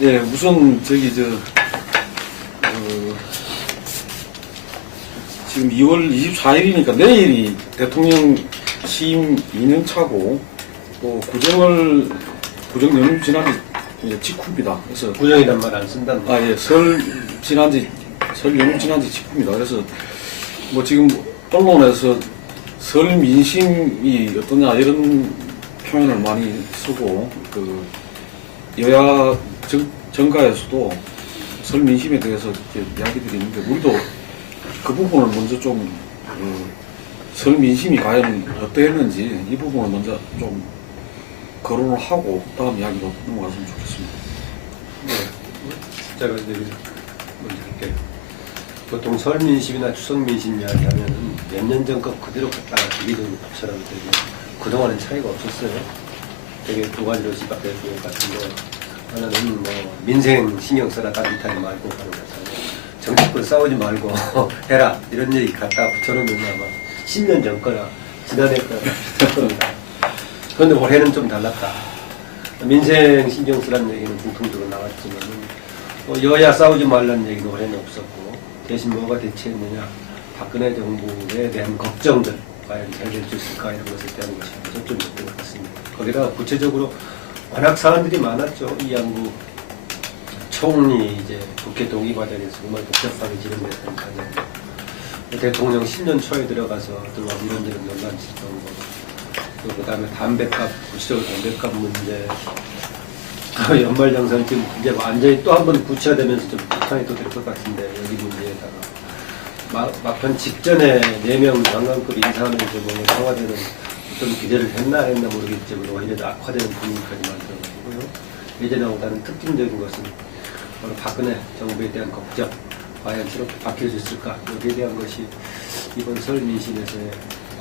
예, 우선 지금 2월 24일이니까 내일이 대통령 취임 2년 차고 또 구정 연휴 지난 지 직후입니다. 그래서 구정이란 말 안 쓴다는 거. 예, 설 연휴 지난 지 직후입니다. 그래서 뭐 지금 언론에서 설 민심이 어떠냐 이런 표현을 많이 쓰고 여야 정가에서도 설 민심에 대해서 이렇게 이야기들이 있는데 우리도 그 부분을 먼저 설 민심이 과연 어떠했는지 이 부분을 먼저 좀 거론을 하고 다음 이야기로 넘어갔으면 좋겠습니다. 네. 제가 이제 먼저 할게요. 보통 설 민심이나 추석 민심 이야기하면 몇 년 전 것 그대로 갖다가 기기적인 것처럼 되게 그동안은 차이가 없었어요. 되게 두 가지로 시각될 것 같은데 하나는 뭐 민생 신경 써라 따뜻하게 말고 하는 거잖아요. 정치권 싸우지 말고 해라 이런 얘기 갖다가 붙여놓으면 아마 10년 전 거나 지난해 거나 비슷할 겁니다. 그런데 올해는 좀 달랐다. 민생 신경 쓰라는 얘기는 공통적으로 나왔지만 여야 싸우지 말라는 얘기는 올해는 없었고 대신 뭐가 대체했느냐 박근혜 정부에 대한 걱정들 과연 잘 될 수 있을까 이런 것에 대한 것이 초점이었던 것 같습니다. 거기다가 구체적으로 워낙 사안들이 많았죠. 이양구 총리 이제 국회 동의 과정에서 정말 복잡하게 진행됐던 과정, 대통령 10년 초에 들어가서 들어와서 이런저런 논란이 있었던 거, 그 다음에 담배값, 구체적으로 담배값 문제, 연말정산 지금 이제 완전히 또 한 번 구체화되면서 좀 비판이 또 될 것 같은데 여기 문제에다가 막판 직전에 4명 장관급 인사하면서 뭐 청와대는 좀 기대를 했나 모르겠지만 오히려 악화되는 분위기까지 만들어가지고요. 예전하고 다른 특징적인 것은 바로 박근혜 정부에 대한 걱정, 과연 저렇게 바뀔 수 있을까 여기에 대한 것이 이번 설 민심에서의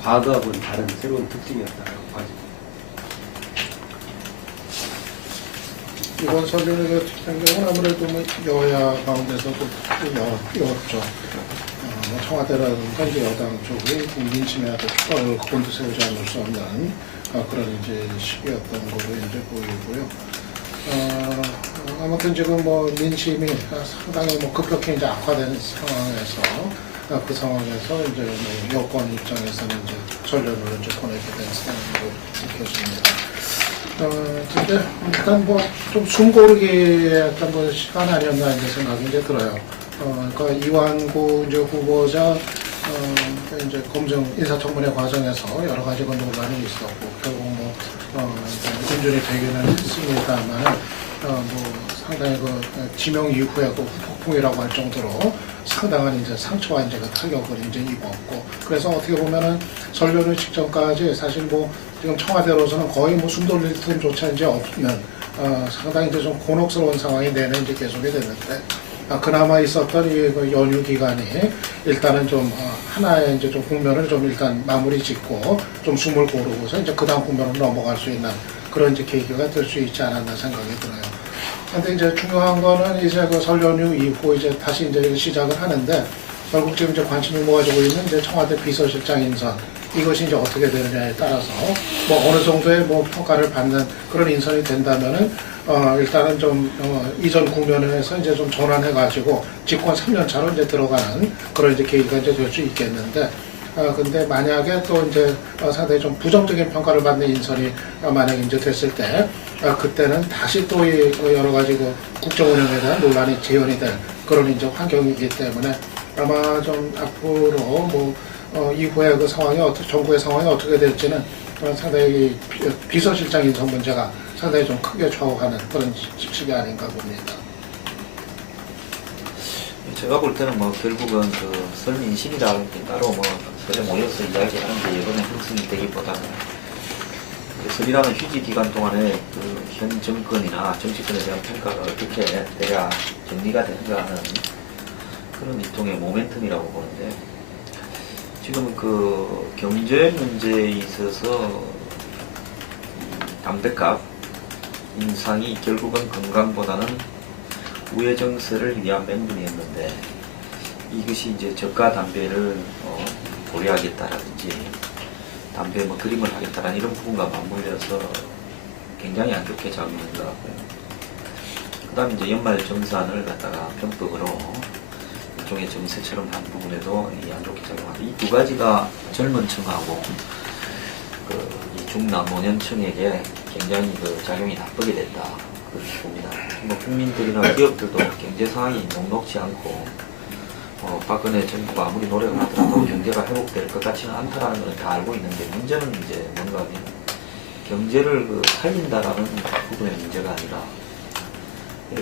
과거하고는 다른 새로운 특징이었다고 봐집니다. 이번 설 연휴 같은 경우는 아무래도 뭐 여야 가운데서도 어렵죠. 청와대라든가 이제 여당 쪽이 민심에 아주 곤두세우지 않을 수 없는 그런 이제 시기였던 걸로 이제 보이고요. 아무튼 지금 뭐 민심이 상당히 뭐 급격히 이제 악화되는 상황에서 그 상황에서 이제 뭐 여권 입장에서는 이제 설 연휴를 이제 보내게 된 상황으로 느껴집니다. 근데 일단 뭐 좀 숨고르기 약간 뭐 시간 아니었나 이제 생각이 이제 들어요. 그러니까 이완구 이제 후보자 이제 검증 인사청문회 과정에서 여러 가지 논란이 있었고 결국 뭐 인준이 되기는 했습니다만 뭐 상당히 그 지명 이후에 그 폭풍이라고 할 정도로 상당한 이제 상처와 이제 그 타격을 이제 입었고 그래서 어떻게 보면은 설 연휴 직전까지 사실 뭐 지금 청와대로서는 거의 뭐 숨 돌릴 틈조차 이제 없는 상당히 이제 좀 곤혹스러운 상황이 내내 이제 계속이 됐는데 그나마 있었던 이 그 연휴 기간이 일단은 좀 하나의 이제 좀 국면을 좀 일단 마무리 짓고 좀 숨을 고르고서 이제 그 다음 국면으로 넘어갈 수 있는 그런 이제 계기가 될 수 있지 않았나 생각이 들어요. 근데 이제 중요한 거는 이제 그 설 연휴 이후 이제 다시 이제 시작을 하는데 결국 지금 이제 관심을 모아주고 있는 이제 청와대 비서실장 인선 이것이 이제 어떻게 되느냐에 따라서 뭐 어느 정도의 뭐 평가를 받는 그런 인선이 된다면은 일단은 좀 이전 국면에서 이제 좀 전환해가지고 집권 3년 차로 이제 들어가는 그런 이제 계기가 이제 될 수 있겠는데. 근데 만약에 또 이제 상당히 좀 부정적인 평가를 받는 인선이 만약에 이제 됐을 때 그때는 다시 또 이 여러 가지 그 국정 운영에 대한 논란이 재현이 될 그런 이제 환경이기 때문에 아마 좀 앞으로 뭐 이후에 그 상황이 정부의 상황이 어떻게 될지는 상당히 비서실장 인선 문제가 상당히 좀 크게 좌우하는 그런 시기 아닌가 봅니다. 제가 볼 때는 뭐 결국은 그 설 민심이라 따로 뭐 설에 모여서 이야기하는 게 이번에 형성이 되기보다는 설이라는 휴지 기간 동안에 그 현 정권이나 정치권에 대한 평가가 어떻게 돼야 정리가 되는가 하는 그런 일종의 모멘텀이라고 보는데 지금 그 경제 문제에 있어서 담배값 인상이 결국은 건강보다는 우회정세를 위한 맹분이었는데 이것이 이제 저가 담배를 고려하겠다라든지 담배 뭐 그림을 하겠다라는 이런 부분과 맞물려서 굉장히 안 좋게 작용한 것 같고요. 그 그다음에 이제 연말 정산을 갖다가 병법으로 일종의 정세처럼 한 부분에도 안 좋게 작용한다. 이 두 가지가 젊은 층하고 이 중남노년층에게 굉장히 작용이 나쁘게 된다. 그렇게 봅니다. 뭐 국민들이나 기업들도 경제 상황이 녹록지 않고 박근혜 정부가 아무리 노력을 하더라도 경제가 회복될 것 같지는 않다라는 걸 다 알고 있는데 문제는 이제 뭔가 하면 경제를 살린다라는 부분의 문제가 아니라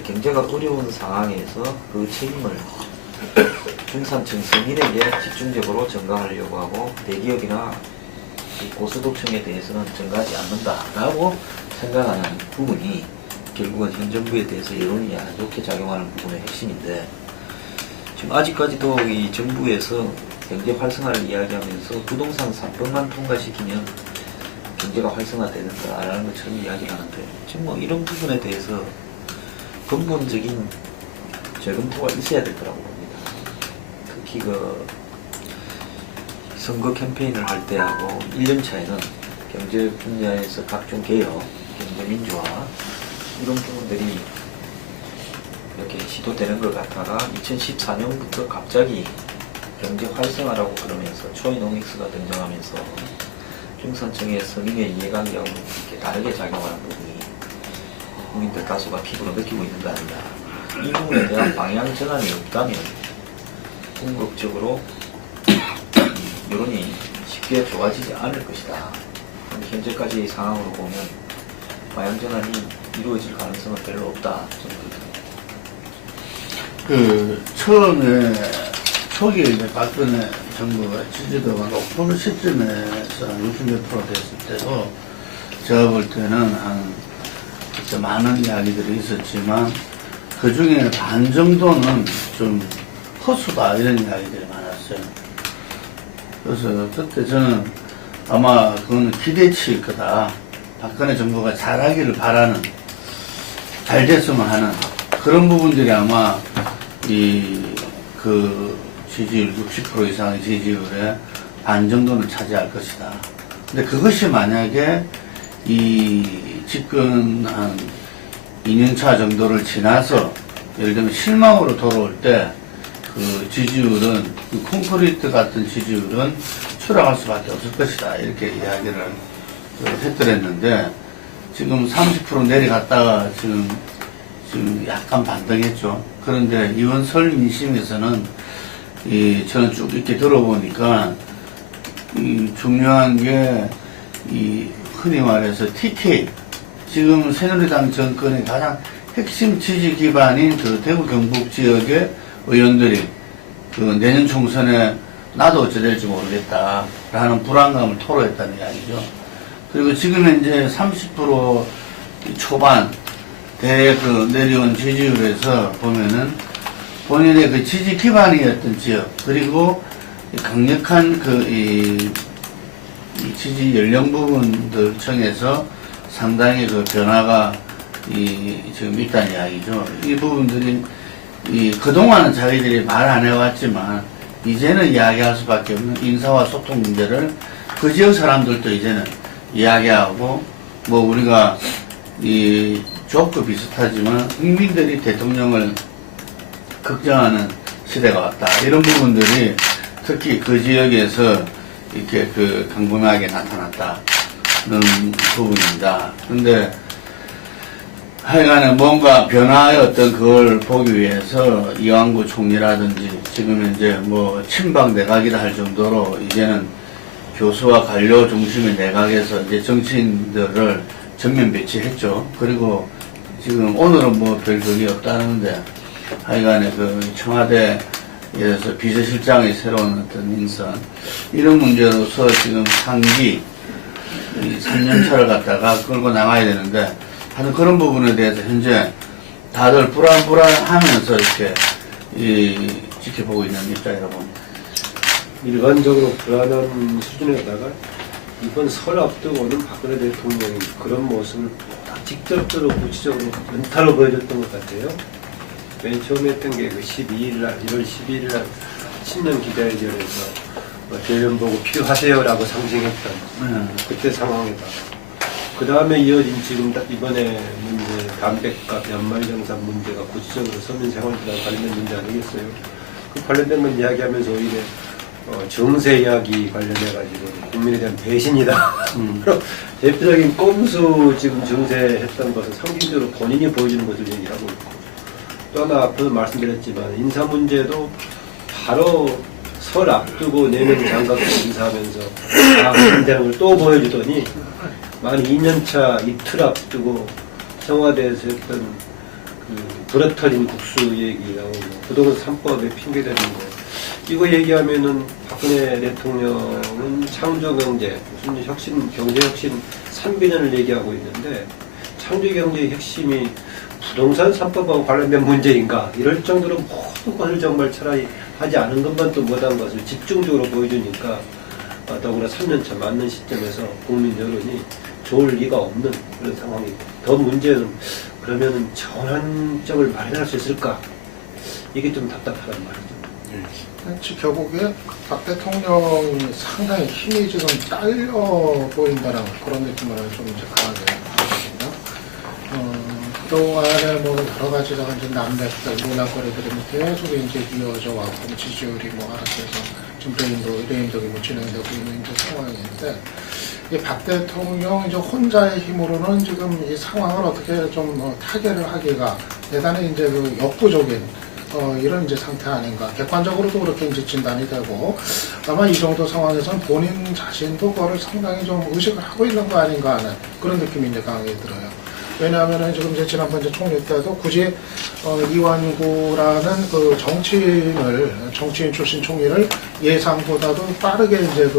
경제가 어려운 상황에서 그 책임을 중산층 서민에게 집중적으로 전가하려고 하고 대기업이나 고소득층에 대해서는 전가하지 않는다라고 생각하는 부분이 결국은 현 정부에 대해서 여론이 안 좋게 작용하는 부분의 핵심인데 지금 아직까지도 이 정부에서 경제 활성화를 이야기하면서 부동산 3법만 통과시키면 경제가 활성화되는다라는 것처럼 이야기를 하는데 지금 뭐 이런 부분에 대해서 근본적인 재검토가 있어야 될 거라고 봅니다. 특히 선거 캠페인을 할 때하고 1년 차에는 경제 분야에서 각종 개혁, 경제 민주화 이런 부분들이 이렇게 시도되는 것 같다가 2014년부터 갑자기 경제 활성화라고 그러면서 초이노믹스가 등장하면서 중산층의 서민의 이해관계하고 이렇게 다르게 작용하는 부분이 국민들 다수가 피부로 느끼고 있는 거 아니냐. 이 부분에 대한 방향 전환이 없다면 궁극적으로 여론이 쉽게 좋아지지 않을 것이다. 현재까지의 상황으로 보면 방향 전환이 이루어질 가능성은 별로 없다. 저는 처음에 초기에 이제 박근혜 정부가 지지도가 높은 시점에서 한 60몇 프로 됐을 때도 제가 볼 때는 진짜 많은 이야기들이 있었지만 그 중에 반 정도는 좀 허수다 이런 이야기들이 많았어요. 그래서 그때 저는 아마 그건 기대치일 거다. 박근혜 정부가 잘하기를 바라는, 잘 됐으면 하는 그런 부분들이 아마 그 지지율 60% 이상의 지지율에 반 정도는 차지할 것이다. 근데 그것이 만약에 이 집권 한 2년차 정도를 지나서 예를 들면 실망으로 돌아올 때 그 지지율은 그 콘크리트 같은 지지율은 추락할 수밖에 없을 것이다. 이렇게 이야기를 했더랬는데 지금 30% 내려갔다가 지금 약간 반등했죠. 그런데 이번 설 민심에서는 저는 쭉 이렇게 들어보니까 중요한 게 흔히 말해서 TK 지금 새누리당 정권의 가장 핵심 지지 기반인 그 대구 경북 지역의 의원들이 그 내년 총선에 나도 어찌 될지 모르겠다 라는 불안감을 토로했다는 이야기죠. 그리고 지금 현재 30% 초반 그 내려온 지지율에서 보면은 본인의 그 지지 기반이었던 지역 그리고 강력한 이 지지 연령 부분들 청에서 상당히 그 변화가 지금 있다는 이야기죠. 이 부분들이 그동안은 자기들이 말 안 해왔지만 이제는 이야기할 수밖에 없는 인사와 소통 문제를 그 지역 사람들도 이제는 이야기하고 뭐 우리가 조금 비슷하지만 국민들이 대통령을 걱정하는 시대가 왔다. 이런 부분들이 특히 그 지역에서 이렇게 강분하게 나타났다는 부분입니다. 근데 하여간에 뭔가 변화의 어떤 그걸 보기 위해서 이완구 총리라든지 지금 현재 뭐 친박 내각이라 할 정도로 이제는 교수와 관료 중심의 내각에서 이제 정치인들을 전면 배치했죠. 그리고 지금 오늘은 뭐 별 적이 없다는데 하여간에 그 청와대에서 비서실장의 새로운 어떤 인선 이런 문제로서 지금 상기 3년차를 갖다가 끌고 나가야 되는데 하여튼 그런 부분에 대해서 현재 다들 불안하면서 이렇게 지켜보고 있는 입장이라고 봅니다. 일반적으로 불안한 수준에다가 이번 설 앞두고 오는 박근혜 대통령이 그런 모습을 직접적으로 구체적으로 연타로 보여줬던 것 같아요. 맨 처음에 했던 게 그 1월 12일 날 신년 기자회견에서 대련 보고 필요하세요라고 상징했던 그때 상황에다가 그 다음에 이어진 지금 이번에 문제, 담배값, 연말정산 문제가 구체적으로 서민 생활들과 관련된 문제 아니겠어요? 그 관련된 건 이야기하면서 오히려 정세 이야기 관련해가지고 국민에 대한 배신이다. 대표적인 꼼수 지금 정세했던 것은 상징적으로 본인이 보여주는 것을 얘기하고 있고, 또 하나 앞서도 말씀드렸지만 인사 문제도 바로 설 앞두고 4명 장관을 인사하면서 인사하는 걸 또 보여주더니 만 2년차 이틀 앞두고 청와대에서 했던 그 불어터진 국수 얘기 나오고 부동산 3법에 핑계대는 거, 이거 얘기하면은 박근혜 대통령은 창조경제, 무슨 혁신, 경제혁신 3비전을 얘기하고 있는데 창조경제의 핵심이 부동산 3법하고 관련된 문제인가, 이럴 정도로 모든 것을 정말 차라리 하지 않은 것만 또 못한 것을 집중적으로 보여주니까 더구나 3년차 맞는 시점에서 국민 여론이 좋을 리가 없는 그런 상황이고, 더 문제는 그러면은 전환점을 마련할 수 있을까, 이게 좀 답답하단 말이죠. 지켜보기에 박 대통령이 상당히 힘이 지금 딸려 보인다는 그런 느낌을 좀 이제 강하게 받습니다. 그동안에 뭐 여러 가지 이제 난맥들, 논란거리들이 계속 이제 이어져 왔고, 지지율이 뭐 하락해서 지금 레임덕이 뭐 진행되고 있는 이제 상황인데, 이 박 대통령 이제 혼자의 힘으로는 지금 이 상황을 어떻게 좀 타개를 하기가 대단히 이제 그 역부족인 이런 이제 상태 아닌가. 객관적으로도 그렇게 이제 진단이 되고, 아마 이 정도 상황에서는 본인 자신도 그거를 상당히 좀 의식을 하고 있는 거 아닌가 하는 그런 느낌이 이제 강하게 들어요. 왜냐하면은 지금 이제 지난번 이제 총리 때도 굳이 이완구라는 그 정치인 출신 총리를 예상보다도 빠르게 이제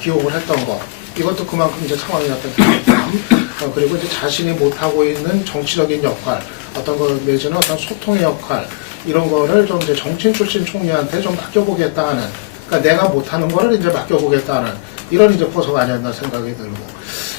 기용을 했던 거. 이것도 그만큼 이제 상황이 어떤 그리고 이제 자신이 못하고 있는 정치적인 역할, 어떤 거 내지는 어떤 소통의 역할, 이런 거를 좀 이제 정치인 출신 총리한테 좀 맡겨보겠다 하는, 그러니까 내가 못하는 거를 이제 맡겨보겠다 하는 이런 이제 포석가 아니었나 생각이 들고,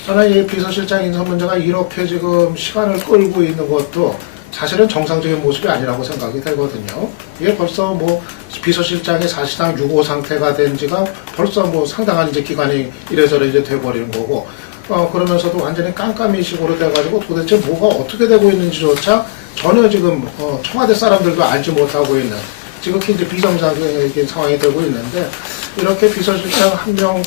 저는 이 비서실장 인사 문제가 이렇게 지금 시간을 끌고 있는 것도 사실은 정상적인 모습이 아니라고 생각이 되거든요. 이게 벌써 뭐 비서실장이 사실상 유고 상태가 된 지가 벌써 뭐 상당한 이제 기간이 이래저래 이제 돼버리는 거고, 그러면서도 완전히 깜깜이식으로 돼가지고 도대체 뭐가 어떻게 되고 있는지조차 전혀 지금 청와대 사람들도 알지 못하고 있는 지극히 이제 비정상적인 상황이 되고 있는데, 이렇게 비서실장 한 명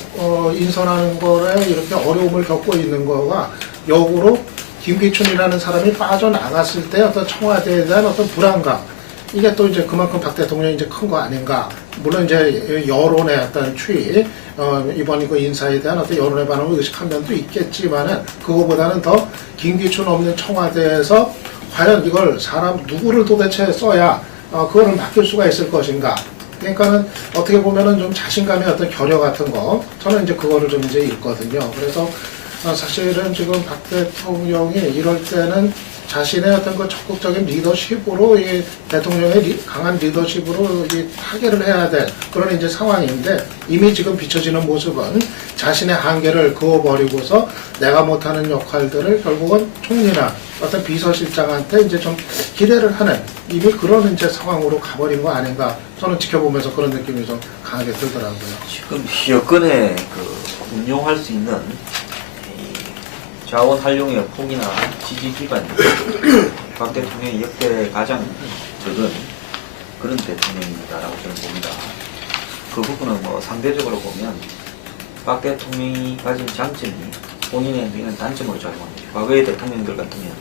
인선하는 거에 이렇게 어려움을 겪고 있는 거가 역으로 김기춘이라는 사람이 빠져나갔을 때 어떤 청와대에 대한 어떤 불안감, 이게 또 이제 그만큼 박 대통령이 이제 큰 거 아닌가. 물론 이제 여론의 어떤 추이, 이번 그 인사에 대한 어떤 여론의 반응을 의식한 면도 있겠지만은, 그거보다는 더 김기춘 없는 청와대에서 과연 이걸 사람 누구를 도대체 써야 그거를 맡길 수가 있을 것인가. 그러니까는 어떻게 보면은 좀 자신감의 어떤 결여 같은 거, 저는 이제 그거를 좀 이제 읽거든요. 그래서 사실은 지금 박 대통령이 이럴 때는 자신의 어떤 그 적극적인 리더십으로, 이 대통령의 강한 리더십으로 이 타개를 해야 될 그런 이제 상황인데, 이미 지금 비춰지는 모습은 자신의 한계를 그어버리고서 내가 못하는 역할들을 결국은 총리나 어떤 비서실장한테 이제 좀 기대를 하는, 이미 그런 이제 상황으로 가버린 거 아닌가. 저는 지켜보면서 그런 느낌이 좀 강하게 들더라고요. 지금 여건에 운용할 수 있는 자원 활용의 폭이나 지지 기반이 박 대통령이 역대 가장 적은 그런 대통령입니다라고 저는 봅니다. 그 부분은 뭐 상대적으로 보면 박 대통령이 가진 장점이 본인의 행동에는 단점으로 작용합니다. 과거의 대통령들 같으면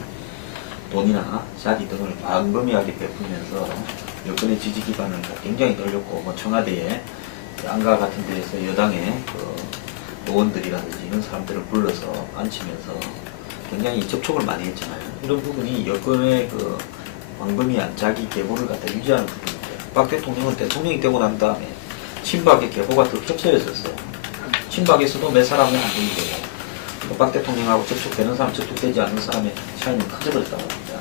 돈이나 자기 등을 광범위하게 베풀면서 여권의 지지 기반을 굉장히 늘렸고, 뭐 청와대에 안가 같은 데에서 여당의 의원들이라든지 이런 사람들을 불러서 앉히면서 굉장히 접촉을 많이 했잖아요. 이런 부분이 여권의 광범위한 자기 계보를 갖다 유지하는 부분인데, 박 대통령은 대통령이 되고 난 다음에 친박의 계보가 더 겹쳐졌었어요. 친박에서도 몇 사람은 안 되고, 박 대통령하고 접촉되는 사람, 접촉되지 않는 사람의 차이는 커져버렸다고 합니다.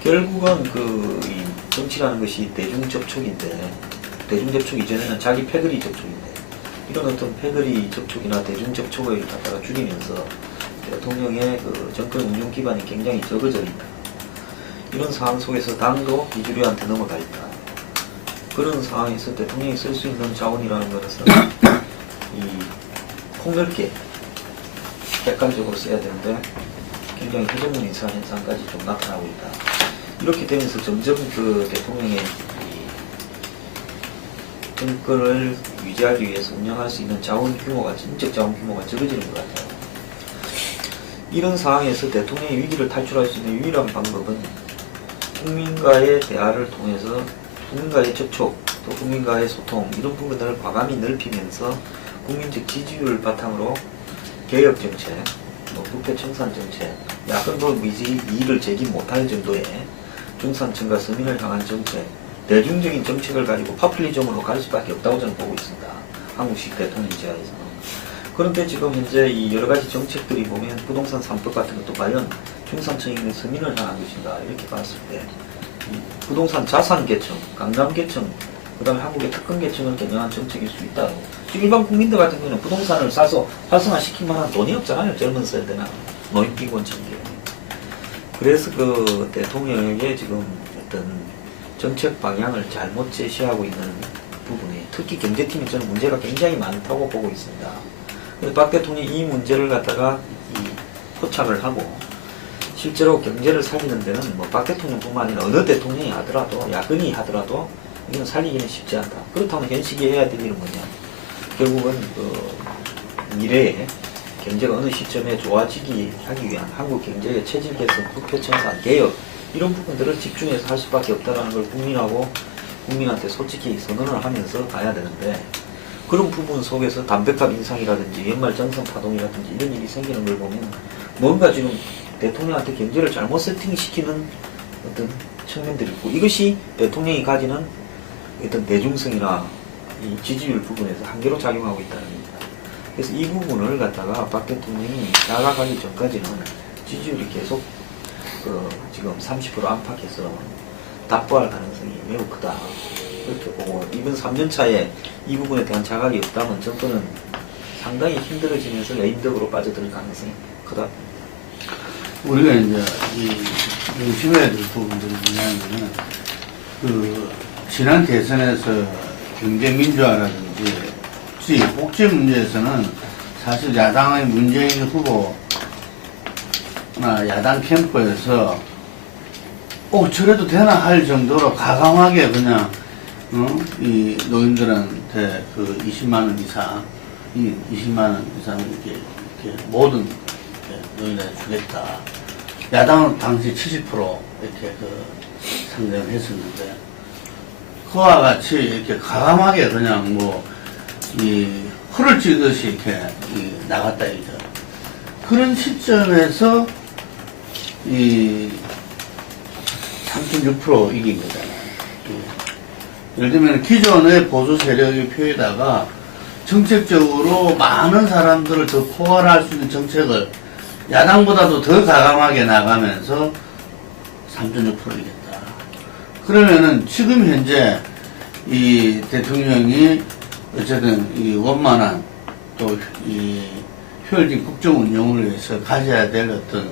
결국은 이 정치라는 것이 대중 접촉인데, 대중 접촉 이전에는 자기 패거리 접촉인데, 이런 어떤 패거리 접촉이나 대중 접촉을 갖다가 줄이면서 대통령의 정권 운영 기반이 굉장히 적어져 있다. 이런 상황 속에서 당도 비주류한테 넘어가 있다. 그런 상황에서 대통령이 쓸 수 있는 자원이라는 것은 이 폭넓게 객관적으로 써야 되는데 굉장히 회전문 인사 현상까지 좀 나타나고 있다. 이렇게 되면서 점점 그 대통령의 정권을 유지하기 위해서 운영할 수 있는 자원 규모가, 인적 자원 규모가 적어지는 것 같아요. 이런 상황에서 대통령의 위기를 탈출할 수 있는 유일한 방법은 국민과의 대화를 통해서 국민과의 접촉, 또 국민과의 소통, 이런 부분들을 과감히 넓히면서 국민적 지지율을 바탕으로 개혁 정책, 부패 청산 정책, 야권도 이의를 제기 못할 정도의 중산층과 서민을 향한 정책, 대중적인 정책을 가지고 파퓰리즘으로 갈 수밖에 없다고 저는 보고 있습니다. 한국식 대통령 제하에서는. 그런데 지금 현재 이 여러 가지 정책들이 보면 부동산 3법 같은 것도 과연 중산층에 있는 서민을 향한 것인가 이렇게 봤을 때 부동산 자산 계층, 강남 계층, 그 다음에 한국의 특권 계층을 겨냥한 정책일 수 있다. 일반 국민들 같은 경우는 부동산을 사서 활성화시킬 만한 돈이 없잖아요. 젊은 세대나 노인기본층. 그래서 그 대통령에게 지금 어떤 정책 방향을 잘못 제시하고 있는 부분이 특히 경제팀이 저는 문제가 굉장히 많다고 보고 있습니다. 그래서 박 대통령이 이 문제를 갖다가 포착을 하고 실제로 경제를 살리는 데는 뭐 박 대통령뿐만 아니라 어느 대통령이 하더라도 야권이 하더라도 이건 살리기는 쉽지 않다. 그렇다면 현식이 해야 될 일은 뭐냐? 결국은 그 미래에 경제가 어느 시점에 좋아지기 하기 위한 한국 경제의 체질 개선, 부패 청산, 개혁 이런 부분들을 집중해서 할 수밖에 없다는 걸 국민한테 솔직히 선언을 하면서 가야 되는데 그런 부분 속에서 담배값 인상이라든지 연말 정산 파동이라든지 이런 일이 생기는 걸 보면 뭔가 지금 대통령한테 경제를 잘못 세팅시키는 어떤 측면들이 있고 이것이 대통령이 가지는 어떤 대중성이나 이 지지율 부분에서 한계로 작용하고 있다는 겁니다. 그래서 이 부분을 갖다가 박 대통령이 나아가기 전까지는 지지율이 계속 지금 30% 안팎에서 답보할 가능성이 매우 크다. 이렇게 보고 이번 3년차에 이 부분에 대한 자각이 없다면 정권은 상당히 힘들어지면서 레임덕으로 빠져들 가능성이 크다. 우리가 이제 조심해야 될 부분들이 뭐냐면은 지난 대선에서 경제민주화라든지 복지 문제에서는 사실 야당의 문재인 후보나 야당 캠프에서 저래도 되나 할 정도로 가감하게 그냥 이 노인들한테 그 20만원 이상 20만원 이상을 이렇게 모든 노인들한테 주겠다. 야당은 당시 70% 이렇게 상정을 했었는데 그와 같이 이렇게 가감하게 그냥 홀을 찌듯이 이렇게 나갔다 이죠. 그런 시점에서 3.6% 이긴 거잖아요. 예를 들면 기존의 보수 세력의 표에다가 정책적으로 많은 사람들을 더 포괄할 수 있는 정책을 야당보다도 더 가감하게 나가면서 3.6%이겠다. 그러면은 지금 현재 이 대통령이 어쨌든 이 원만한 또 이 효율적인 국정 운영을 위해서 가져야 될 어떤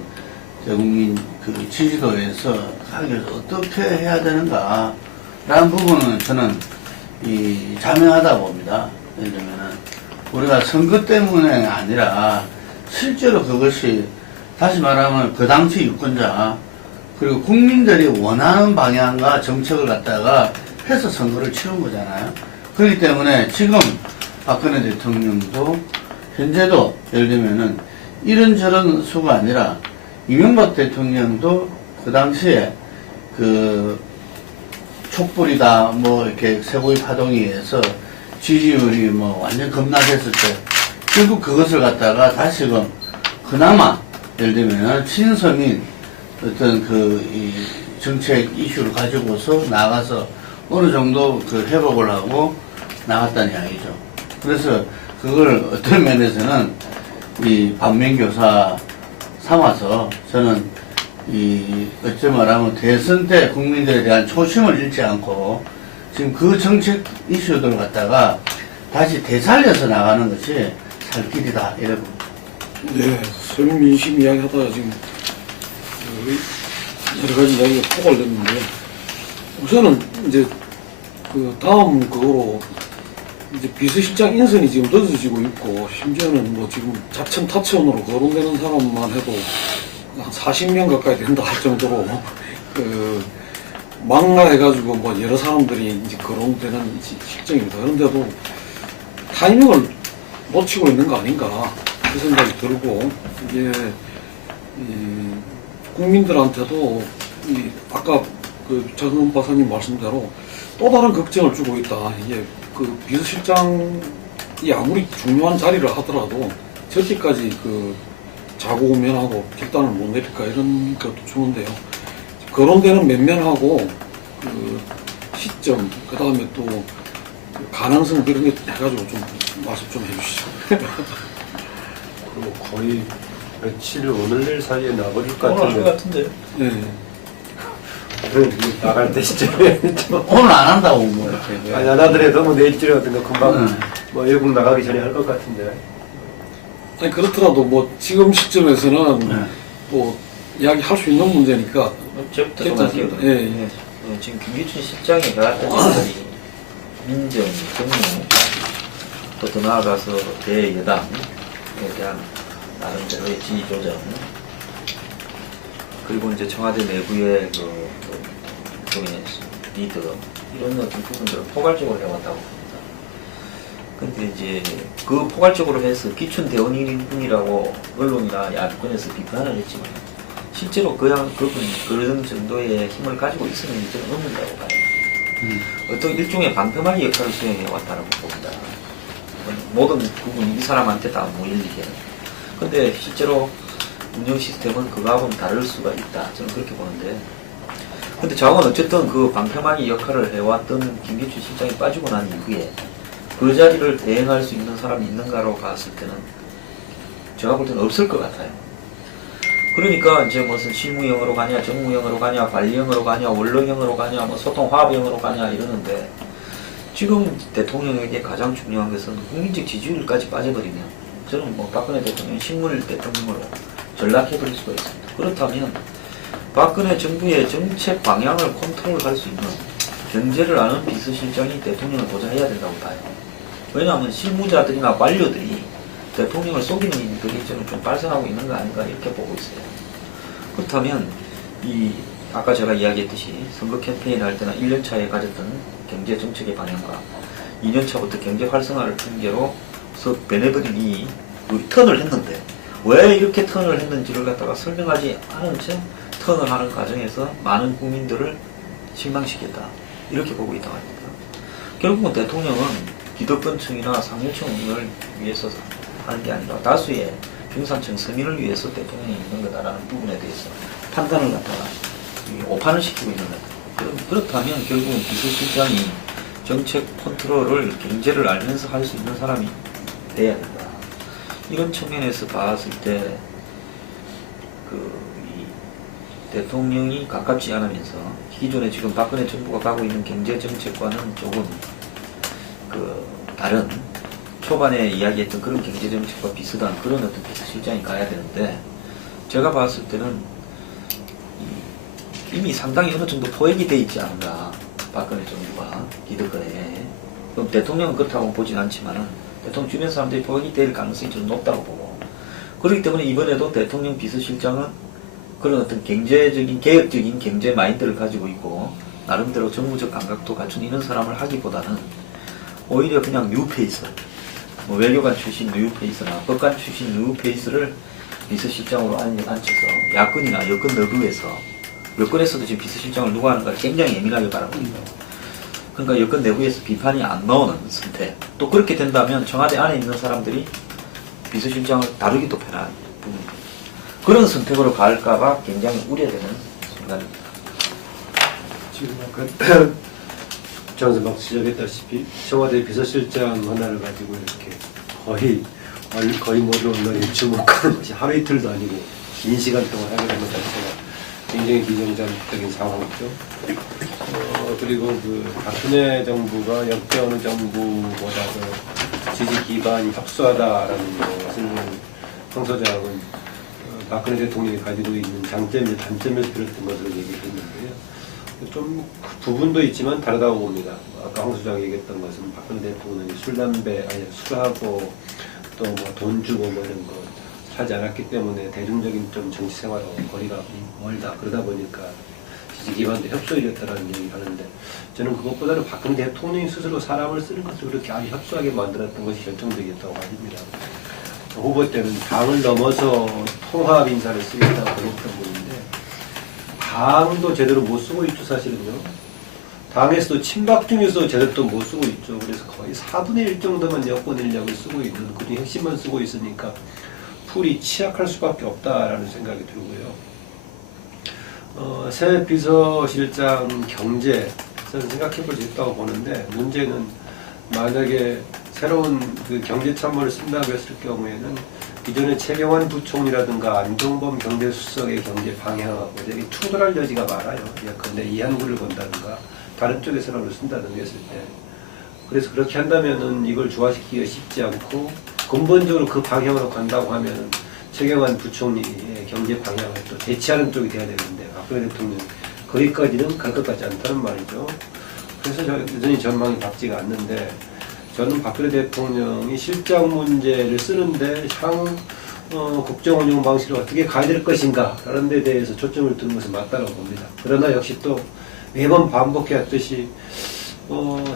대국민 그 지지도에서 하기 위해서 어떻게 해야 되는가 라는 부분은 저는 자명하다 봅니다. 예를 들면은 우리가 선거 때문에 아니라 실제로 그것이 다시 말하면 그 당시 유권자 그리고 국민들이 원하는 방향과 정책을 갖다가 해서 선거를 치른 거잖아요. 그렇기 때문에 지금 박근혜 대통령도 현재도 예를 들면은 이런저런 수가 아니라 이명박 대통령도 그 당시에 촛불이다 이렇게 세고의 파동에 의해서 지지율이 완전 급락했을 때 결국 그것을 갖다가 다시금 그나마 예를 들면 친서민 어떤 이 정책 이슈를 가지고서 나가서 어느 정도 회복을 하고 나갔다는 이야기죠. 그래서 그걸 어떤 면에서는 이 반면교사 삼아서 저는 어찌 말하면 대선 때 국민들에 대한 초심을 잃지 않고 지금 그 정책 이슈들을 갖다가 다시 되살려서 나가는 것이 살 길이다 이래 봅니다. 네, 서민 민심 이야기 하다가 지금 여러 가지 이야기가 포괄됐는데 우선은 이제 다음 그거로 이제 비서실장 인선이 지금 늦어지고 있고, 심지어는 뭐 지금 자천 타천으로 거론되는 사람만 해도 한 40명 가까이 된다 할 정도로, 망라해가지고 뭐 여러 사람들이 이제 거론되는 실정입니다. 그런데도 타이밍을 놓치고 있는 거 아닌가, 그 생각이 들고, 이게, 국민들한테도, 아까 정은 박사님 말씀대로 또 다른 걱정을 주고 있다. 이게 비서실장이 아무리 중요한 자리를 하더라도 저렇게까지 자고우면하고 결단을 못 내릴까 이런 것도 주는데요. 거론되는 면면하고 시점, 그 다음에 또 가능성 그런 게 해가지고 좀 말씀 좀 해주시죠. 그리고 거의 며칠 오늘 내일 사이에 나버릴 것 오늘 할것 같은데. 같은데. 네. 나갈 때 진짜 오늘 안 한다고 뭐 이렇게. 아니 안 하더라도 뭐 내일쯤이라든가 금방 뭐 외국 나가기 전에 할 것 같은데. 아니 그렇더라도 뭐 지금 시점에서는 또 이야기할 수 있는 문제니까. 저부터 좀 할게요. 예. 지금 김기춘 실장이 해왔던 것들이 민정, 정무, 또 더 나아가서 대여당에 대한 나름대로의 지지 조정, 그리고 이제 청와대 내부의 일종의 리더, 이런 어떤 부분들을 포괄적으로 해왔다고 봅니다. 근데 이제 그 포괄적으로 해서 기춘 대원인이라고 언론이나 야권에서 비판을 했지만, 실제로 그런 정도의 힘을 가지고 있으면 저는 없는다고 봐요. 어떤 일종의 방패막이 역할을 수행해 왔다고 봅니다. 모든 부분이 이 사람한테 다 모일리게. 근데 실제로 운영 시스템은 그거하고는 다를 수가 있다. 저는 그렇게 보는데. 근데 저하고는 어쨌든 그 방패막이 역할을 해왔던 김기춘 실장이 빠지고 난 이후에 그 자리를 대행할 수 있는 사람이 있는가로 봤을 때는 제가 볼 때는 없을 것 같아요. 그러니까 이제 무슨 실무형으로 가냐, 정무형으로 가냐, 관리형으로 가냐, 원로형으로 가냐, 뭐 소통화합형으로 가냐 이러는데, 지금 대통령에게 가장 중요한 것은 국민적 지지율까지 빠져버리면 저는 뭐 박근혜 대통령 식물 대통령으로 전락해버릴 수가 있습니다. 그렇다면 박근혜 정부의 정책 방향을 컨트롤할 수 있는 경제를 아는 비서실장이 대통령을 보좌해야 된다고 봐요. 왜냐하면 실무자들이나 관료들이 대통령을 속이는 일들이 저는 좀 발생하고 있는 거 아닌가 이렇게 보고 있어요. 그렇다면 아까 제가 이야기했듯이 선거 캠페인을 할 때나 1년차에 가졌던 경제 정책의 방향과 2년차부터 경제 활성화를 핑계로 베네버릭이 턴을 했는데, 왜 이렇게 턴을 했는지를 갖다가 설명하지 않은 채 턴을 하는 과정에서 많은 국민들을 실망시켰다, 이렇게 보고 있다고 합니다. 결국은 대통령은 기득권층이나 상류층을 위해서 하는 게 아니라 다수의 중산층 서민을 위해서 대통령이 있는 거다라는 부분에 대해서 판단을 갖다가 오판을 시키고 있는 거다. 그렇다면 결국은 비서실장이 정책 컨트롤을, 경제를 알면서 할 수 있는 사람이 돼야 된다. 이런 측면에서 봤을 때 이 대통령이 가깝지 않으면서 기존에 지금 박근혜 정부가 가고 있는 경제 정책과는 조금 다른, 초반에 이야기했던 그런 경제정책과 비슷한 그런 어떤 비서실장이 가야 되는데, 제가 봤을 때는 이미 상당히 어느 정도 포획이 돼 있지 않은가, 박근혜 정부가 기득권에. 그럼 대통령은 그렇다고 보진 않지만 대통령 주변 사람들이 포획이 될 가능성이 좀 높다고 보고, 그렇기 때문에 이번에도 대통령 비서실장은 그런 어떤 경제적인, 개혁적인 경제 마인드를 가지고 있고 나름대로 정무적 감각도 갖춘 이런 사람을 하기보다는 오히려 그냥 뉴페이스, 뭐 외교관 출신 뉴페이스나 법관 출신 뉴페이스를 비서실장으로 앉혀서 야권이나 여권 내부에서, 여권에서도 지금 비서실장을 누가 하는가 굉장히 예민하게 바라고 있고, 그러니까 여권 내부에서 비판이 안 나오는 선택, 또 그렇게 된다면 청와대 안에 있는 사람들이 비서실장을 다루기도 편한 부분입니다. 그런 선택으로 갈까봐 굉장히 우려되는 순간입니다. 지금 아까 정선 박수 지적했다시피 청와대 비서실장 하나를 가지고 이렇게 거의 모든 언론이 주목하는 것이 하루 이틀도 아니고 긴 시간 동안 하게 되는 것 자체가 굉장히 비정상적인 상황이죠. 그리고 박근혜 정부가 역대 어느 정부보다 지지 기반이 협소하다라는 것을 황 소장은 박근혜 대통령이 가지고 있는 장점이 단점을 비롯한 것으로 얘기를 했는데요. 좀 부분도 있지만 다르다고 봅니다. 아까 황 소장이 얘기했던 것은 박근혜 대통령이 술, 담배, 아니 술하고 또 뭐 돈 주고 뭐 이런 거 하지 않았기 때문에 대중적인 좀 정치 생활하고 거리가 멀다. 그러다 보니까 지지 기반도 협소해졌다라는 얘기를 하는데 저는 그것보다는 박근혜 대통령이 스스로 사람을 쓰는 것을 그렇게 아주 협소하게 만들었던 것이 결정적이었다고 봐집니다. 후보 때는 당을 넘어서 통합 인사를 쓰겠다고 그랬던 분인데 당도 제대로 못 쓰고 있죠, 사실은요. 당에서도 친박 중에서 제대로 또 못 쓰고 있죠. 그래서 거의 4분의 1 정도만 여권 인력을 쓰고 있는, 그중에 핵심만 쓰고 있으니까 풀이 취약할 수밖에 없다라는 생각이 들고요. 새 비서실장 경제, 저는 생각해 볼 수 있다고 보는데, 문제는 만약에 새로운 그 경제참모를 쓴다고 했을 경우에는 기존의 최경환 부총리라든가 안종범 경제수석의 경제 방향하고 되게 충돌할 여지가 많아요. 예컨대 이한구를 건다든가 다른 쪽의 사람을 쓴다든가 했을 때. 그래서 그렇게 한다면은 이걸 조화시키기가 쉽지 않고 근본적으로 그 방향으로 간다고 하면은 최경환 부총리의 경제 방향을 또 대치하는 쪽이 돼야 되는데 박근혜 대통령 거기까지는 갈 것 같지 않다는 말이죠. 그래서 여전히 전망이 밝지가 않는데 저는 박근혜 대통령이 실장 문제를 쓰는데 향후 국정 운영 방식을 어떻게 가야 될 것인가 라는 데 대해서 초점을 두는 것은 맞다고 봅니다. 그러나 역시 또 매번 반복해왔듯이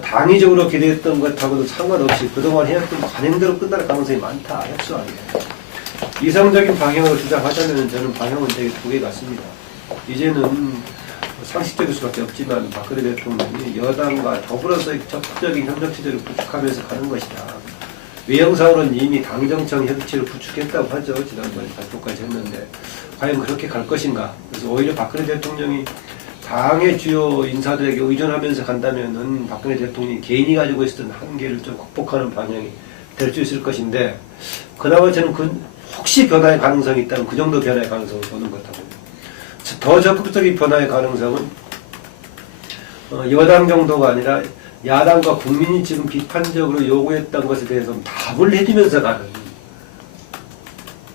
당위적으로 기대했던 것하고는 상관없이 그동안 해왔던 관행대로 끝날 가능성이 많다. 협소하게. 이상적인 방향으로 주장하자면 저는 방향은 되게 두 개 같습니다. 이제는 상식적일 수밖에 없지만 박근혜 대통령이 여당과 더불어서 적극적인 협력체제를 구축하면서 가는 것이다. 외형상으로는 이미 당정청 협치를 구축했다고 하죠. 지난번에 발표까지 했는데 과연 그렇게 갈 것인가. 그래서 오히려 박근혜 대통령이 당의 주요 인사들에게 의존하면서 간다면은 박근혜 대통령이 개인이 가지고 있었던 한계를 좀 극복하는 방향이 될 수 있을 것인데 그나마 저는 혹시 변화의 가능성이 있다면 그 정도 변화의 가능성을 보는 것 같고 더 적극적인 변화의 가능성은 여당 정도가 아니라 야당과 국민이 지금 비판적으로 요구했던 것에 대해서 답을 해주면서 가는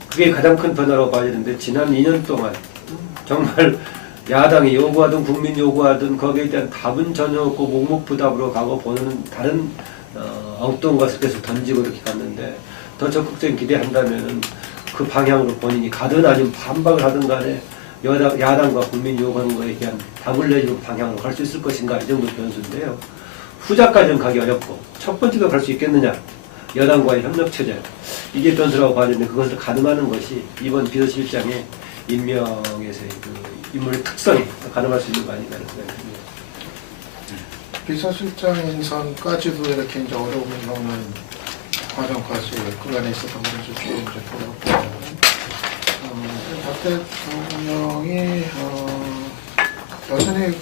그게 가장 큰 변화라고 봐야 되는데 지난 2년 동안 정말 야당이 요구하든 국민이 요구하든 거기에 대한 답은 전혀 없고 묵묵부답으로 가고 보는 다른 엉뚱한 것을 계속 던지고 이렇게 갔는데 더 적극적인 기대한다면은 그 방향으로 본인이 가든 아니면 반박을 하든 간에 야당과 국민이 요구하는 것에 대한 답을 내주는 방향으로 갈 수 있을 것인가 이 정도 변수인데요. 후자까지는 가기 어렵고 첫 번째도 갈 수 있겠느냐 여당과의 협력체제 이게 변수라고 봐야 되는데 그것을 가늠하는 것이 이번 비서실장의 임명에서의 그 인물의 특성이 가늠할 수 있는 거 아닌가 이런 생각이 듭니다. 비서실장 인선까지도 이렇게 이제 어려움을 겪는 과정까지 그간에 있었던 것을 쭉 이제 돌아보면 박 대통령이 여전히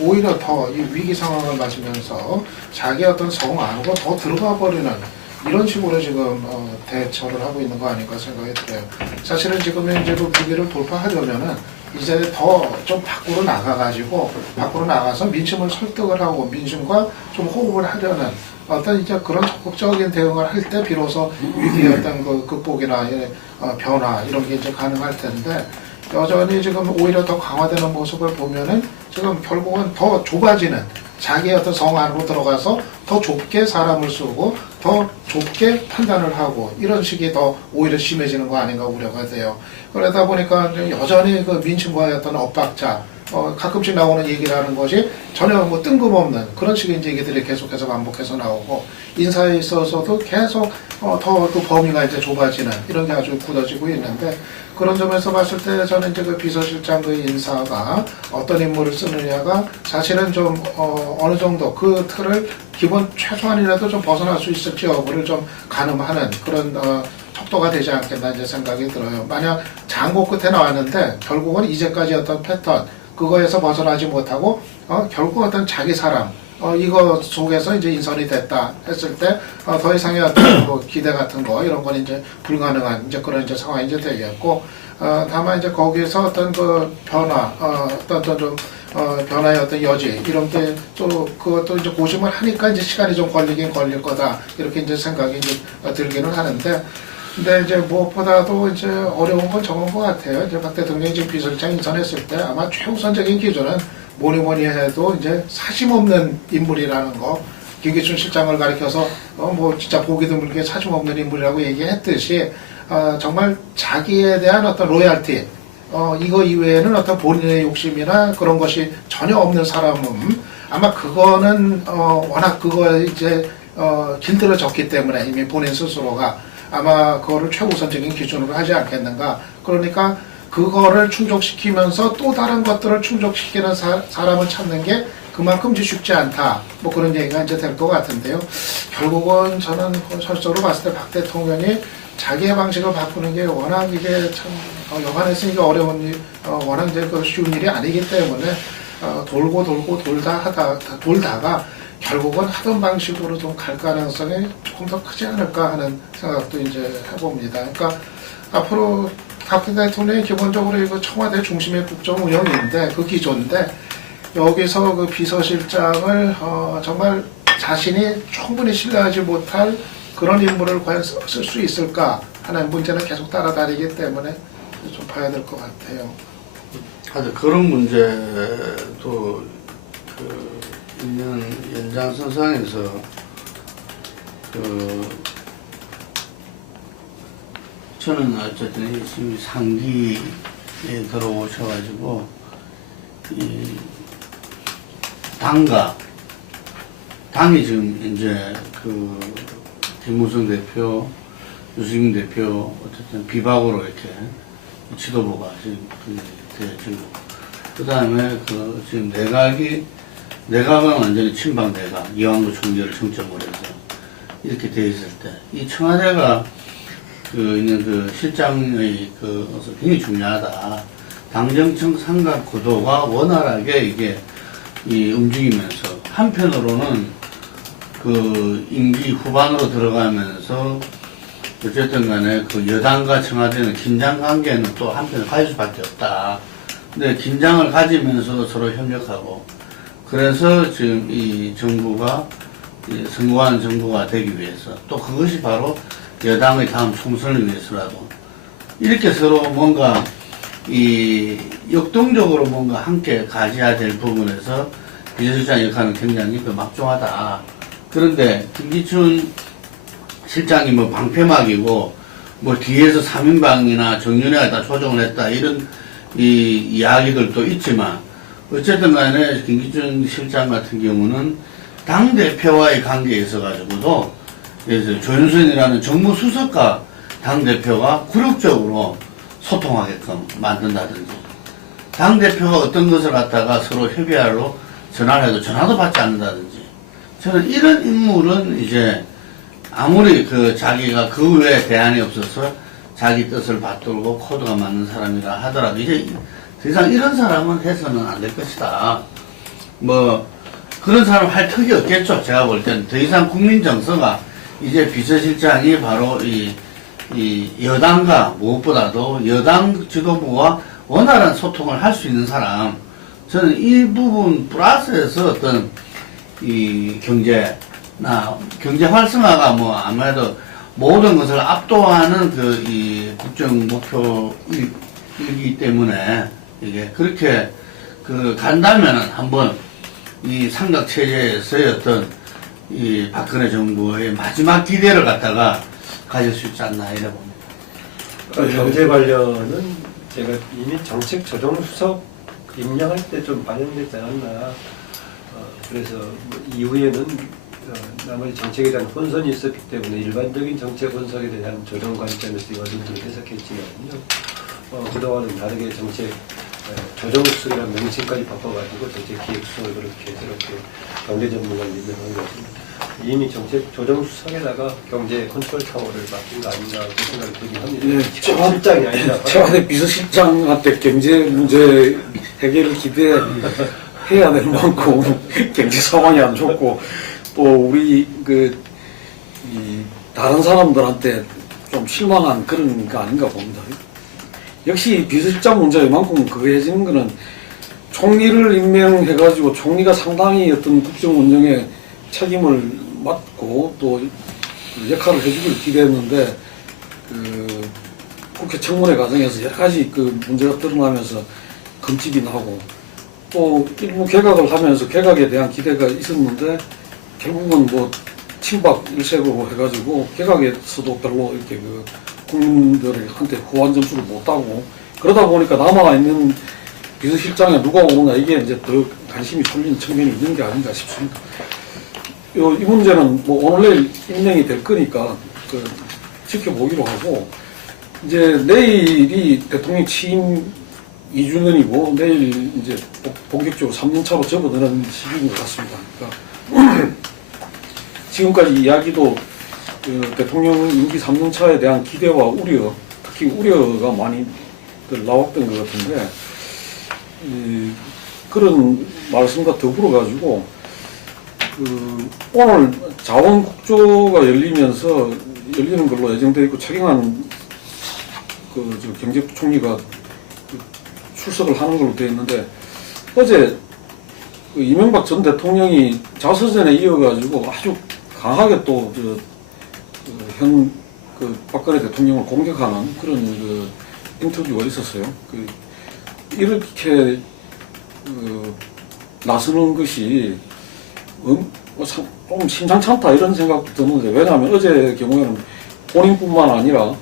오히려 더 이 위기 상황을 맞으면서 자기 어떤 성 안으로 더 들어가 버리는 이런 식으로 지금 대처를 하고 있는 거 아닌가 생각이 들어요. 사실은 지금 이제 그 위기를 돌파하려면은 이제 더 좀 밖으로 나가가지고 밖으로 나가서 민심을 설득을 하고 민심과 좀 호흡을 하려는 어떤 이제 그런 적극적인 대응을 할 때 비로소 위기의 어떤 그 극복이나 변화 이런 게 이제 가능할 텐데 여전히 지금 오히려 더 강화되는 모습을 보면은 지금 결국은 더 좁아지는 자기의 어떤 성 안으로 들어가서 더 좁게 사람을 쓰고 더 좁게 판단을 하고 이런 식이 더 오히려 심해지는 거 아닌가 우려가 돼요. 그러다 보니까 여전히 그 민심과의 어떤 엇박자 가끔씩 나오는 얘기라는 것이 전혀 뭐 뜬금없는 그런 식의 이제 얘기들이 계속해서 반복해서 나오고 인사에 있어서도 계속 더 그 범위가 이제 좁아지는 이런 게 아주 굳어지고 있는데 그런 점에서 봤을 때 저는 이제 그 비서실장 그 인사가 어떤 인물을 쓰느냐가 사실은 좀 어느 정도 그 틀을 기본 최소한이라도 좀 벗어날 수 있을지 여부를 좀 가늠하는 그런 척도가 되지 않겠나 이제 생각이 들어요. 만약 장고 끝에 나왔는데 결국은 이제까지 어떤 패턴 그거에서 벗어나지 못하고 결국 어떤 자기 사람 이거 속에서 이제 인선이 됐다 했을 때 더 이상의 어떤 뭐 기대 같은 거 이런 건 이제 불가능한 이제 그런 이제 상황이 이제 되겠고 다만 이제 거기에서 어떤 그 변화 어떤 좀 변화의 어떤 여지 이런 게 또 그것도 이제 고심을 하니까 이제 시간이 좀 걸리긴 걸릴 거다 이렇게 이제 생각이 이제 들기는 하는데. 근데 이제 무엇보다도 이제 어려운 건 저건 것 같아요. 이제 박 대통령이 지금 비서실장 인선했을 때 아마 최우선적인 기준은 뭐니 해도 이제 사심 없는 인물이라는 거, 김기춘 실장을 가리켜서 뭐 진짜 보기 드물게 사심 없는 인물이라고 얘기했듯이 정말 자기에 대한 어떤 로얄티, 이거 이외에는 어떤 본인의 욕심이나 그런 것이 전혀 없는 사람은 아마 그거는 워낙 그거에 이제 길들여졌기 때문에 이미 본인 스스로가 아마 그거를 최우선적인 기준으로 하지 않겠는가. 그러니까 그거를 충족시키면서 또 다른 것들을 충족시키는 사람을 찾는 게 그만큼 이제 쉽지 않다. 뭐 그런 얘기가 이제 될 것 같은데요. 결국은 저는 설적으로 봤을 때 박 대통령이 자기의 방식을 바꾸는 게 워낙 이게 참 여간했으니까 어려운 일, 워낙 이제 그 쉬운 일이 아니기 때문에 돌고 돌다가 결국은 하던 방식으로 좀 갈 가능성이 조금 더 크지 않을까 하는 생각도 이제 해봅니다. 그러니까 앞으로 박 대통령이 기본적으로 이거 청와대 중심의 국정 운영인데 그 기조인데 여기서 그 비서실장을 정말 자신이 충분히 신뢰하지 못할 그런 인물을 과연 쓸 수 있을까 하는 문제는 계속 따라다니기 때문에 좀 봐야 될 것 같아요. 하여튼 그런 문제도 그 있는 연장선상에서 저는 어쨌든 지금 상기에 들어오셔가지고 이 당이 지금 이제 그 김무성 대표, 유승민 대표 어쨌든 비박으로 이렇게 지도부가 지금 되어지고 그 다음에 그 지금 내각은 완전히 친박 내각, 이완구 총리를 중점으로 해서 이렇게 돼 있을 때 이 청와대가 그 있는 그 실장의 그 굉장히 중요하다. 당정청 삼각 구도가 원활하게 이게 이 움직이면서 한편으로는 그 임기 후반으로 들어가면서 어쨌든 간에 그 여당과 청와대는 긴장 관계는 또 한편을 가질 수밖에 없다. 근데 긴장을 가지면서 서로 협력하고 그래서 지금 이 정부가 성공한 정부가 되기 위해서 또 그것이 바로 여당의 다음 총선을 위해서라도 이렇게 서로 뭔가 이 역동적으로 뭔가 함께 가져야 될 부분에서 비서실장 역할은 굉장히 그 막중하다. 그런데 김기춘 실장이 뭐 방패막이고 뭐 뒤에서 3인방이나 정윤회가 다 조정을 했다 이런 이 이야기들도 있지만 어쨌든 간에 김기춘 실장 같은 경우는 당대표와의 관계에 있어가지고도 그래서 조윤선이라는 정무수석과 당대표가 굴욕적으로 소통하게끔 만든다든지 당대표가 어떤 것을 갖다가 서로 협의하러 전화를 해도 전화도 받지 않는다든지 저는 이런 인물은 이제 아무리 그 자기가 그 외에 대안이 없어서 자기 뜻을 받들고 코드가 맞는 사람이라 하더라도 이제 더 이상 이런 사람은 해서는 안 될 것이다. 뭐 그런 사람 할 턱이 없겠죠. 제가 볼 때는 더 이상 국민 정서가 이제 비서실장이 바로 이 여당과 무엇보다도 여당 지도부와 원활한 소통을 할 수 있는 사람. 저는 이 부분 플러스에서 어떤 이 경제 활성화가 뭐 아무래도 모든 것을 압도하는 그 이 국정 목표이기 때문에 이게 그렇게 그 간다면은 한번 이 삼각 체제에서의 어떤 이 박근혜 정부의 마지막 기대를 갖다가 가질 수 있지 않나 이래 봅니다. 경제 관련은 제가 이미 정책 조정수석 임명할 때 좀 반영되지 않았나. 그래서 뭐 이후에는 나머지 정책에 대한 혼선이 있었기 때문에 일반적인 정책 분석에 대한 조정 관점에서 이와준들을 해석했지만요. 그동안은 다르게 정책 조정수석이라는 명칭까지 바꿔가지고 정책 기획수석을 그렇게 새롭게 경제 전문가를 임명한 것입니다. 이미 정책 조정수석에다가 경제 컨트롤 타워를 맡긴 거 아닌가 그런 생각이 들긴 합니다. 실장이 아니라 청와대 비서실장한테 경제 문제 해결을 기대해야 될 만큼 경제 상황이 안 좋고 또 우리 이 다른 사람들한테 좀 실망한 그런 거 아닌가 봅니다. 역시 비서실장 문제가 이만큼 그거해지는 거는 총리를 임명해가지고 총리가 상당히 어떤 국정 운영에 책임을 맡고 또 역할을 해주길 기대했는데 그 국회 청문회 과정에서 여러 가지 그 문제가 드러나면서 검집이 나고 또 일부 개각을 하면서 개각에 대한 기대가 있었는데 결국은 뭐 친박 일색으로 해가지고 개각에서도 별로 이렇게 그 국민들한테 호환 점수를 못 따고 그러다 보니까 남아있는 비서실장에 누가 오느냐 이게 이제 더 관심이 쏠리는 측면이 있는 게 아닌가 싶습니다. 이 문제는 뭐 오늘 내일 임명이 될 거니까 그 지켜보기로 하고 이제 내일이 대통령 취임 2주년이고 내일 이제 본격적으로 3년차로 접어드는 시기인 것 같습니다. 그러니까 지금까지 이야기도 그 대통령 임기 3년차에 대한 기대와 우려, 특히 우려가 많이 나왔던 것 같은데 그런 말씀과 더불어 가지고 오늘 자원국조가 열리는 걸로 예정되어 있고 최경환 경제부총리가 출석을 하는 걸로 되어 있는데 어제 이명박 전 대통령이 자서전에 이어가지고 아주 강하게 또 현 박근혜 대통령을 공격하는 그런 인터뷰가 있었어요. 이렇게 나서는 것이 좀 심상찮다 이런 생각도 드는데 왜냐하면 어제 경우에는 본인뿐만 아니라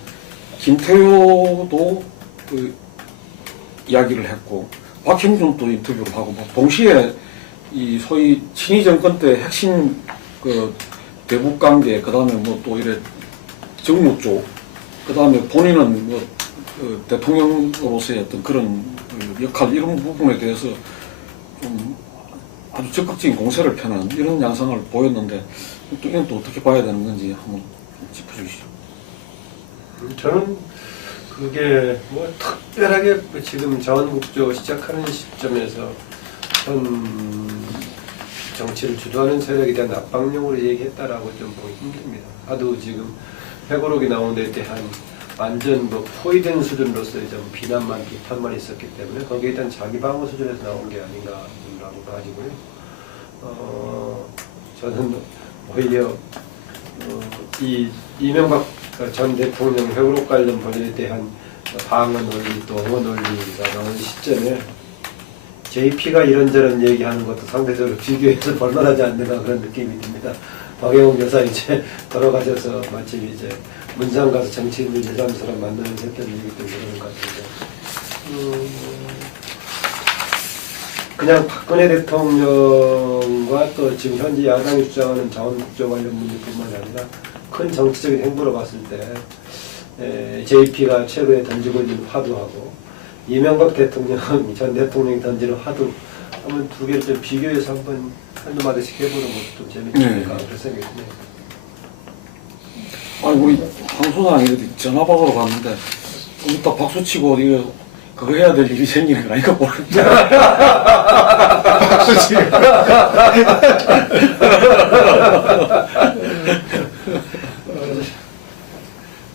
김태효도 이야기를 했고 박형준도 인터뷰를 하고 동시에 이 소위 친위 정권 때 핵심 대북 관계 그다음에 뭐 또 이래 정무 쪽 그다음에 본인은 뭐 대통령으로서의 어떤 그런 역할 이런 부분에 대해서 좀 아주 적극적인 공세를 펴는 이런 양상을 보였는데 또 이건 또 어떻게 봐야 되는 건지 한번 짚어주시죠. 저는 그게 뭐 특별하게 지금 자원국조 시작하는 시점에서 현 정치를 주도하는 세력에 대한 압박용으로 얘기했다라고 좀 보기 힘듭니다. 하도 지금 회고록이 나온 데 대한 완전 뭐 포위된 수준으로서의 좀 비난만 비판만 있었기 때문에 거기에 대한 자기 방어 수준에서 나온 게 아닌가라고 가지고요. 저는 오히려 이 이명박 전 대통령 회고록 관련 본인에 대한 방어 논리 또 옹호 논리가 나오는 시점에 JP가 이런저런 얘기하는 것도 상대적으로 비교해서 볼만하지 않는가 그런 느낌이 듭니다. 박영훈 여사 이제 돌아가셔서 마침 이제 문장 가서 정치인들 예담처럼 만나는 셈이기 때문에 그런 것 같은데 그냥 박근혜 대통령과 또 지금 현재 야당이 주장하는 자원국조 관련 문제뿐만 아니라 큰 정치적인 행보로 봤을 때 JP가 최근에 던지고 있는 화두하고 이명박 대통령 전 대통령이 던지는 화두 한번 두 개를 좀 비교해서 한번 한두 마디씩 해보는 것도 재밌지 않을까 그런 생각이 드네요. 아니 우리 황 소장이 전화 받으러 갔는데 좀 이따 박수 치고 이거 그거 해야 될 일이 생기는 거 아닌가 모르겠네. 박수 치고.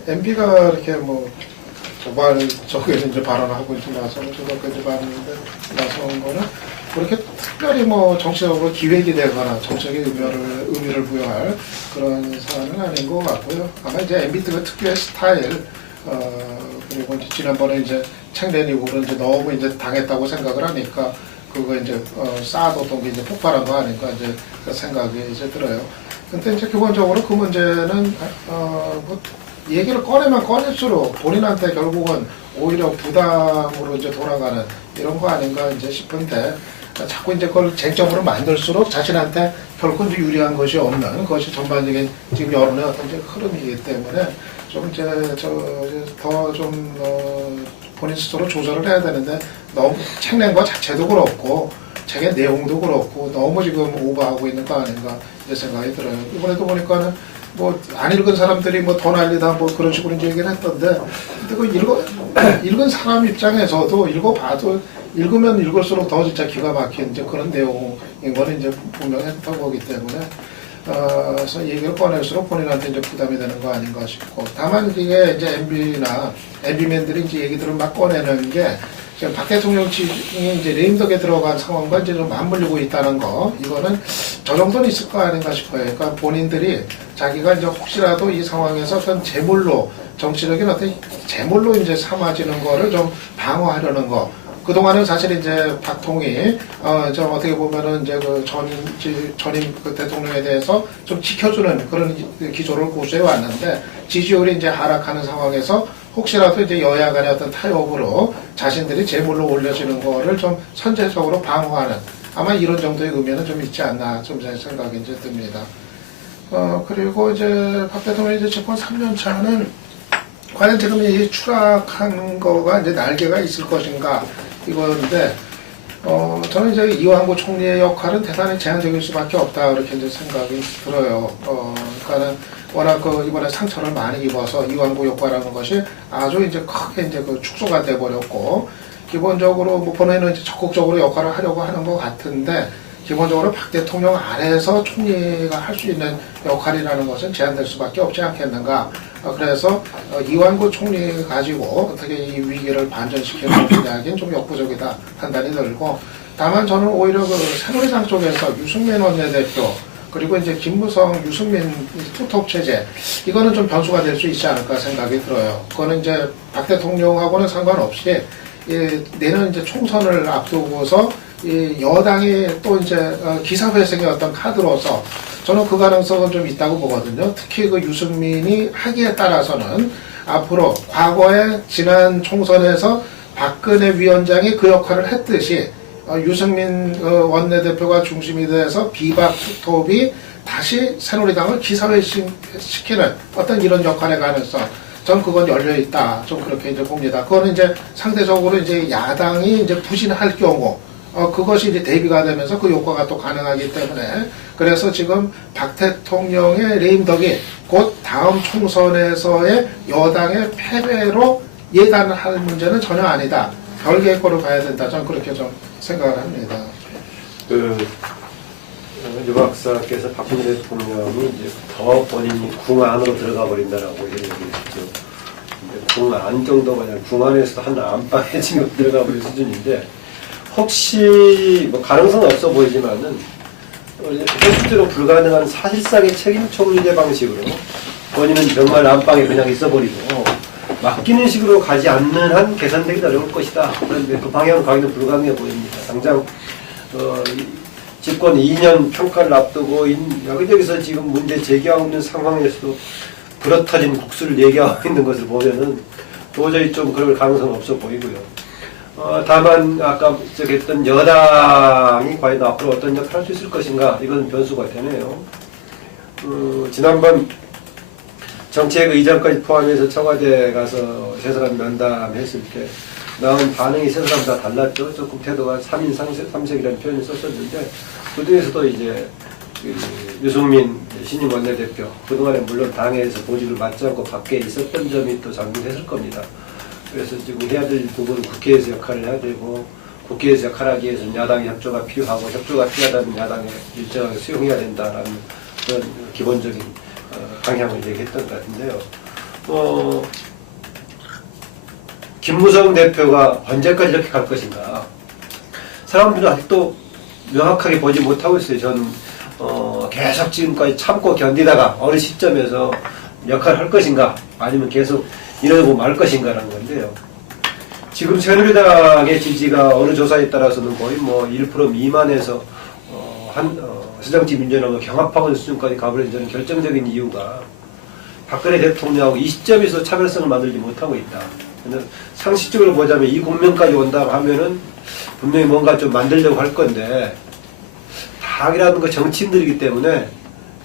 MB가 이렇게 뭐 저기에서 이제 발언하고 이제 나서는 저거까지 봤는데 나서는 거는 그렇게 특별히 뭐 정치적으로 기획이 되거나 정책의 의미를 부여할 그런 사안은 아닌 것 같고요. 아마 이제 MB 특유의 스타일 그리고 이제 지난번에 이제 챙내리고 이제 너무 이제 당했다고 생각을 하니까 그거 이제 쌓아뒀던 게 이제 폭발한 거 아닌가 이제 그 생각이 이제 들어요. 근데 이제 기본적으로 그 문제는 뭐 얘기를 꺼내면 꺼낼수록 본인한테 결국은 오히려 부담으로 이제 돌아가는 이런 거 아닌가 이제 싶은데 자꾸 이제 그걸 쟁점으로 만들수록 자신한테 결코 이제 유리한 것이 없는 것이 전반적인 지금 여론의 어떤 이제 흐름이기 때문에 좀 이제 더 좀 본인 스스로 조절을 해야 되는데 너무 책 낸 거 자체도 그렇고 책의 내용도 그렇고 너무 지금 오버하고 있는 거 아닌가 이제 생각이 들어요. 이번에도 보니까는 뭐 안 읽은 사람들이 뭐 더 난리다 뭐 그런 식으로 이제 얘기를 했던데 근데 그 읽은 사람 입장에서도 읽어봐도 읽으면 읽을수록 더 진짜 기가 막힌 이제 그런 내용인 거는 이제 분명했던 거기 때문에 그래서 얘기를 꺼낼수록 본인한테 이제 부담이 되는 거 아닌가 싶고 다만 이게 이제 MB맨들이 이제 얘기들을 막 꺼내는 게 지금 박 대통령 지금이 이제 레임덕에 들어간 상황과 이제 좀 맞물리고 있다는 거, 이거는 저 정도는 있을 거 아닌가 싶어요. 그러니까 본인들이 자기가 이제 혹시라도 이 상황에서 어떤 재물로, 정치적인 어떤 재물로 이제 삼아지는 거를 좀 방어하려는 거, 그동안은 사실 이제 박통이, 저 어떻게 보면은 이제 그 전임 그 대통령에 대해서 좀 지켜주는 그런 기조를 고수해 왔는데, 지지율이 이제 하락하는 상황에서 혹시라도 이제 여야 간의 어떤 타협으로 자신들이 재물로 올려지는 거를 좀 선제적으로 방어하는, 아마 이런 정도의 의미는 좀 있지 않나, 좀 제 생각이 이제 듭니다. 그리고 이제 박 대통령이 이제 집권 3년 차는 과연 지금 이 추락한 거가 이제 날개가 있을 것인가, 이거인데, 저는 이제 이완구 총리의 역할은 대단히 제한적일 수밖에 없다, 이렇게 이제 생각이 들어요. 그러니까는 워낙 이번에 상처를 많이 입어서 이완구 효과라는 것이 아주 이제 크게 이제 축소가 돼버렸고, 기본적으로 뭐 본회의는 이제 적극적으로 역할을 하려고 하는 것 같은데, 기본적으로 박 대통령 안에서 총리가 할 수 있는 역할이라는 것은 제한될 수밖에 없지 않겠는가. 그래서 이완구 총리 가지고 어떻게 이 위기를 반전시키는 이야기는 좀 역부족이다 판단이 들고, 다만 저는 오히려 그 새누리당 쪽에서 유승민 원내대표, 그리고 이제 김무성, 유승민 투톱 체제, 이거는 좀 변수가 될 수 있지 않을까 생각이 들어요. 그거는 이제 박 대통령하고는 상관없이 내년 이제 총선을 앞두고서 이 여당이 또 이제 기사회생의 어떤 카드로서 저는 그 가능성은 좀 있다고 보거든요. 특히 그 유승민이 하기에 따라서는 앞으로 과거에 지난 총선에서 박근혜 위원장이 그 역할을 했듯이 유승민 원내대표가 중심이 돼서 비박 투톱이 다시 새누리당을 기사회시키는 어떤 이런 역할의 가능성, 전 그건 열려있다, 좀 그렇게 이제 봅니다. 그거는 이제 상대적으로 이제 야당이 이제 부진할 경우, 그것이 이제 대비가 되면서 그 효과가 또 가능하기 때문에, 그래서 지금 박 대통령의 레임덕이 곧 다음 총선에서의 여당의 패배로 예단할 문제는 전혀 아니다. 별개의 거로 봐야 된다. 저는 그렇게 좀 생각을 합니다. 유 박사께서 박근혜 대통령이 이제 더 본인이 궁 안으로 들어가 버린다라고 이런 얘기를 했죠. 궁 안 정도가 아니라 궁 안에서도 한 안방에 지금 들어가 버린 수준인데, 혹시 뭐 가능성은 없어 보이지만은 현실적으로 불가능한 사실상의 책임 총리제 방식으로 본인은 정말 안방에 그냥 있어버리고 맡기는 식으로 가지 않는 한 개선되기 어려울 것이다. 그런데 그 방향은 가기는 불가능해 보입니다. 당장 집권 2년 평가를 앞두고 여기저기서 지금 문제 제기하고 있는 상황에서도 불어터진 국수를 얘기하고 있는 것을 보면은 도저히 좀 그럴 가능성은 없어 보이고요. 다만 아까 지적했던 여당이 과연 앞으로 어떤 역할을 할 수 있을 것인가, 이건 변수가 되네요. 지난번 정책의장까지 포함해서 청와대 가서 세 사람 면담했을 때 나온 반응이 세 사람 다 달랐죠. 조금 태도가 3인 3색이라는 표현을 썼었는데, 그 중에서도 이제 유승민 신임 원내대표, 그동안에 물론 당에서 보직을 맡지 않고 밖에 있었던 점이 또 작용했을 겁니다. 그래서 지금 해야 될 부분은 국회에서 역할을 해야 되고, 국회에서 역할하기 위해서는 야당의 협조가 필요하고, 협조가 필요하다면 야당에 일정하게 수용해야 된다라는 그런 기본적인 방향을 얘기했던 것 같은데요. 김무성 대표가 언제까지 이렇게 갈 것인가? 사람들은 아직도 명확하게 보지 못하고 있어요. 저는 계속 지금까지 참고 견디다가 어느 시점에서 역할을 할 것인가, 아니면 계속 이러고 말 것인가라는 건데요. 지금 새누리당의 지지가 어느 조사에 따라서는 거의 뭐 1% 미만에서 새정치 민주연합과 경합하는 수준까지 가버린 저는 결정적인 이유가 박근혜 대통령하고 이 시점에서 차별성을 만들지 못하고 있다. 상식적으로 보자면 이 국면까지 온다고 하면은 분명히 뭔가 좀 만들려고 할 건데, 당이라는 거 정치인들이기 때문에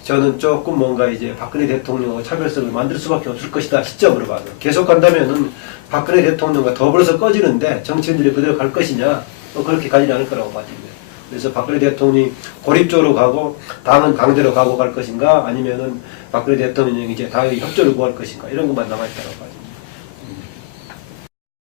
저는 조금 뭔가 이제 박근혜 대통령하고 차별성을 만들 수밖에 없을 것이다, 시점으로 봐서. 계속 간다면은 박근혜 대통령과 더불어서 꺼지는데 정치인들이 그대로 갈 것이냐, 그렇게 가지는 않을 거라고 봐집니다. 그래서 박근혜 대통령이 고립적으로 가고 당은 당대로 가고 갈 것인가, 아니면은 박근혜 대통령이 이제 당의 협조를 구할 것인가, 이런 것만 남아있다고 봐집니다.